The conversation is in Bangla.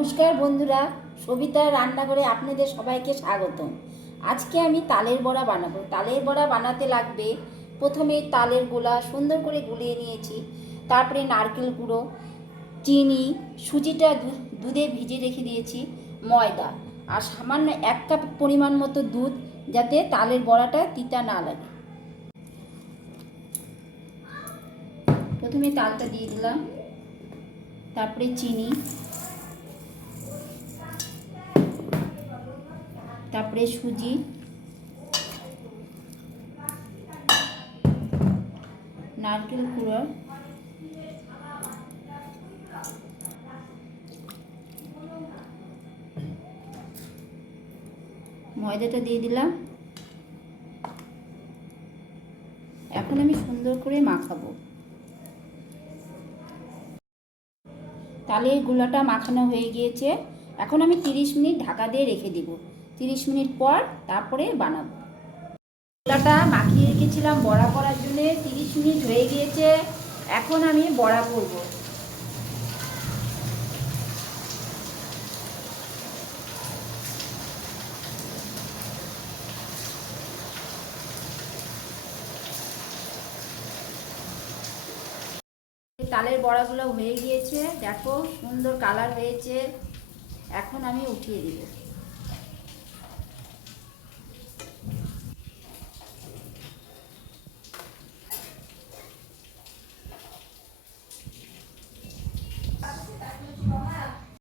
নমস্কার বন্ধুরা, সবিতার রান্নাঘরে আপনাদের সবাইকে স্বাগতম। আজকে আমি তালের বড়া বানাবো। তালের বড়া বানাতে লাগবে, প্রথমে তালের গোলা সুন্দর করে গুলিয়ে নিয়েছি, তারপরে নারকেল গুঁড়ো, চিনি, সুজিটা দুধে ভিজে রেখে দিয়েছি, ময়দা আর সামান্য 1 কাপ পরিমাণ মতো দুধ, যাতে তালের বড়াটা তিতা না লাগে। প্রথমে তালটা দিয়ে দিলাম, তারপরে চিনি, তারপরে সুজি, নারকেল কুড়ো, ময়দাটা দিয়ে দিলাম। এখন আমি সুন্দর করে মাখাবো। তালের গোলাটা মাখানো হয়ে গিয়েছে, এখন আমি 30 মিনিট ঢাকা দিয়ে রেখে দিব। 30 মিনিট পর তারপরে বানাবো। গোলাটা মাখিয়ে রেখেছিলাম বড়া করার জন্য, 30 মিনিট হয়ে গিয়েছে। এখন আমি বড়া করব। তালের বড়াগুলো হয়ে গিয়েছে, দেখো সুন্দর কালার হয়েছে। এখন আমি উঠিয়ে দিব।